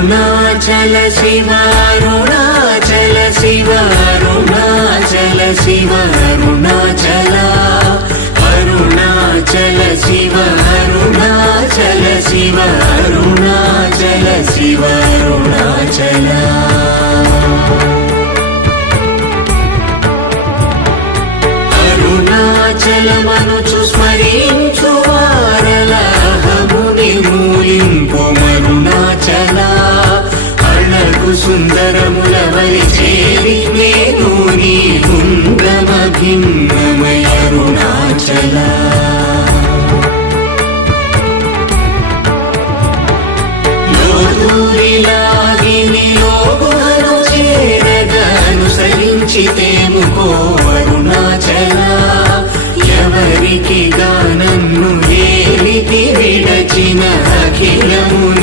అరుణాచల శివ అరుణాచల శివ అరుణాచల శివ అరుణాచల అరుణాచల శివ అరుణాచల శివ అరుణాచల శివ అరుణాచల అరుణాచలమనుచు స్మరించు వారలహముని మూలింపు మరుణాచల అళగు సుందరముల వలి చేరి నేను నీ గుండ్రమ భిన్నమయ అరుణాచల లోదూరిలా